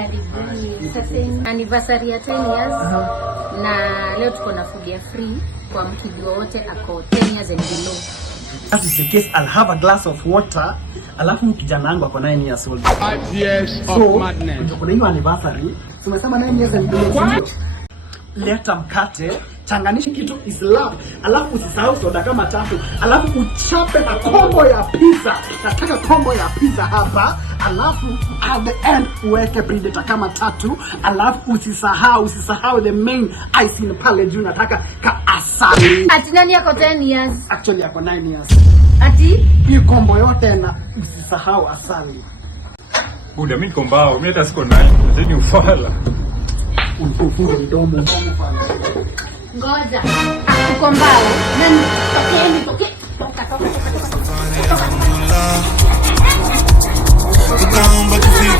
Karibuni. Sasa anniversary ya 10 years. Na leo tuko na food ya free kwa mtu wote ako 10 years and below. That is the case. I'll have a glass of water. Alafu kijana wangu ako 9 years old. 5 years of madness. Kuna hiyo anniversary. Tumesema 9 years and below. Leta mkate, changanisha kitu Islam, alafu usisahau soda kama 3, alafu uchape na combo ya pizza. Nataka combo ya pizza hapa, alafu at the end uweke predator kama 3, alafu usisahau the main icing pale juu. Nataka ka asali. Ati nani yako 10 years? Actually yako 9 years. Ati hii combo yote na usisahau asali. Buda mimi kombao, mimi hata siko naye. Ndio ufala. Ufunge mdomo. Ngoja. Uko mbao. Nani tokeni toke. Toka. But you